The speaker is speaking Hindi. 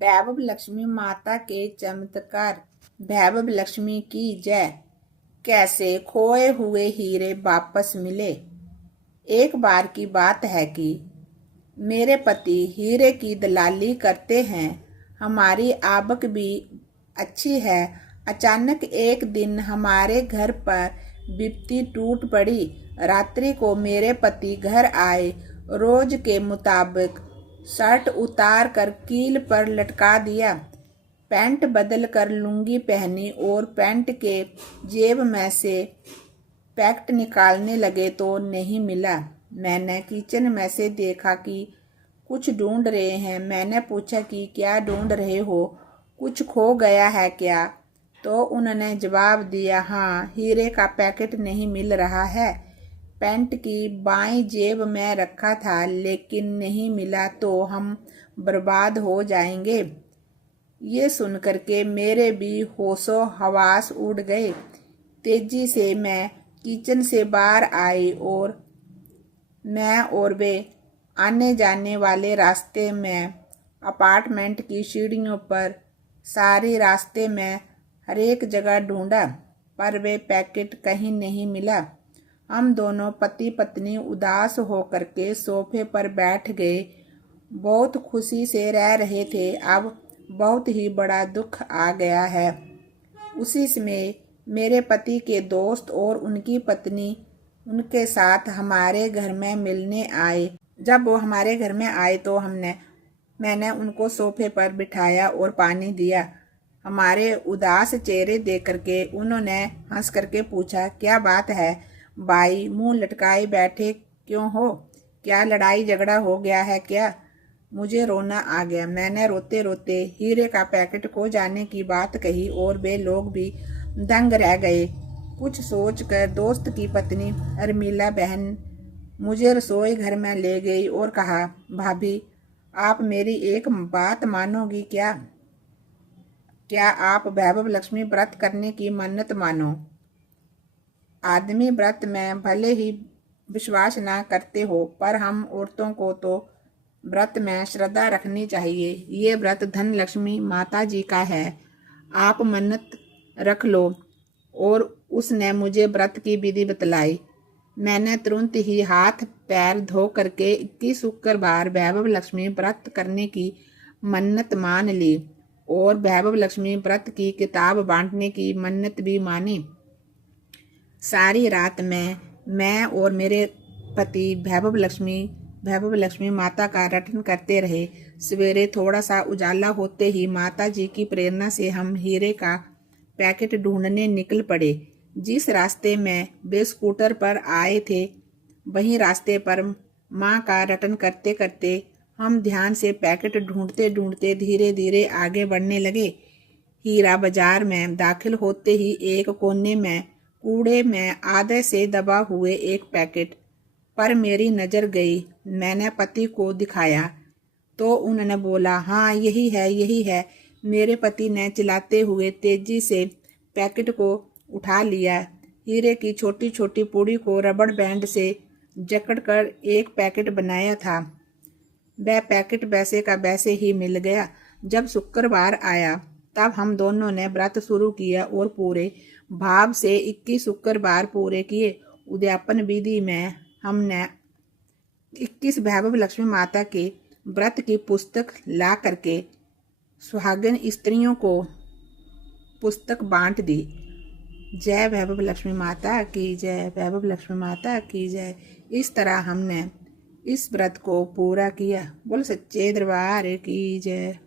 वैभव लक्ष्मी माता के चमत्कार। वैभव लक्ष्मी की जय। कैसे खोए हुए हीरे वापस मिले। एक बार की बात है कि मेरे पति हीरे की दलाली करते हैं। हमारी आवक भी अच्छी है। अचानक एक दिन हमारे घर पर विपत्ति टूट पड़ी। रात्रि को मेरे पति घर आए। रोज के मुताबिक शर्ट उतार कर कील पर लटका दिया, पैंट बदल कर लुंगी पहनी और पैंट के जेब में से पैकेट निकालने लगे तो नहीं मिला। मैंने किचन में से देखा कि कुछ ढूंढ रहे हैं। मैंने पूछा कि क्या ढूंढ रहे हो, कुछ खो गया है क्या? तो उन्होंने जवाब दिया, हाँ, हीरे का पैकेट नहीं मिल रहा है। पैंट की बाईं जेब में रखा था लेकिन नहीं मिला तो हम बर्बाद हो जाएंगे। ये सुनकर के मेरे भी होशो हवास उड़ गए। तेजी से मैं किचन से बाहर आई और मैं और वे आने जाने वाले रास्ते में अपार्टमेंट की सीढ़ियों पर सारे रास्ते में हर एक जगह ढूंढा पर वे पैकेट कहीं नहीं मिला। हम दोनों पति पत्नी उदास होकर के सोफे पर बैठ गए। बहुत खुशी से रह रहे थे, अब बहुत ही बड़ा दुख आ गया है। उसी समय मेरे पति के दोस्त और उनकी पत्नी उनके साथ हमारे घर में मिलने आए। जब वो हमारे घर में आए तो मैंने उनको सोफे पर बिठाया और पानी दिया। हमारे उदास चेहरे देख करके उन्होंने हंस करके पूछा, क्या बात है भाई, मुंह लटकाए बैठे क्यों हो? क्या लड़ाई झगड़ा हो गया है क्या? मुझे रोना आ गया। मैंने रोते रोते हीरे का पैकेट खो जाने की बात कही और वे लोग भी दंग रह गए। कुछ सोचकर दोस्त की पत्नी अर्मिला बहन मुझे रसोई घर में ले गई और कहा, भाभी, आप मेरी एक बात मानोगी क्या? क्या आप वैभव लक्ष्मी व्रत करने की मन्नत मानो। आदमी व्रत में भले ही विश्वास ना करते हो पर हम औरतों को तो व्रत में श्रद्धा रखनी चाहिए। ये व्रत धन लक्ष्मी माता जी का है, आप मन्नत रख लो। और उसने मुझे व्रत की विधि बतलाई। मैंने तुरंत ही हाथ पैर धो करके 21 शुक्रवार वैभव लक्ष्मी व्रत करने की मन्नत मान ली और वैभव लक्ष्मी व्रत की किताब बांटने की मन्नत भी मानी। सारी रात में मैं और मेरे पति वैभव लक्ष्मी माता का रटन करते रहे। सवेरे थोड़ा सा उजाला होते ही माता जी की प्रेरणा से हम हीरे का पैकेट ढूंढने निकल पड़े। जिस रास्ते में वे स्कूटर पर आए थे वही रास्ते पर माँ का रटन करते करते हम ध्यान से पैकेट ढूंढते ढूंढते धीरे धीरे आगे बढ़ने लगे। हीरा बाजार में दाखिल होते ही एक कोने में कूड़े में आधे से दबा हुए एक पैकेट पर मेरी नज़र गई। मैंने पति को दिखाया तो उन्होंने बोला, हाँ, यही है, यही है। मेरे पति ने चिल्लाते हुए तेजी से पैकेट को उठा लिया। हीरे की छोटी छोटी पूड़ी को रबड़ बैंड से जकड़ कर एक पैकेट बनाया था। वह पैकेट वैसे का वैसे ही मिल गया। जब शुक्रवार आया तब हम दोनों ने व्रत शुरू किया और पूरे भाव से 21 शुक्रवार पूरे किए। उद्यापन विधि में हमने 21 वैभव लक्ष्मी माता के व्रत की पुस्तक ला करके सुहागिन स्त्रियों को पुस्तक बांट दी। जय वैभव लक्ष्मी माता की जय, वैभव लक्ष्मी माता की जय। इस तरह हमने इस व्रत को पूरा किया। बोल सच्चे दरबार की जय।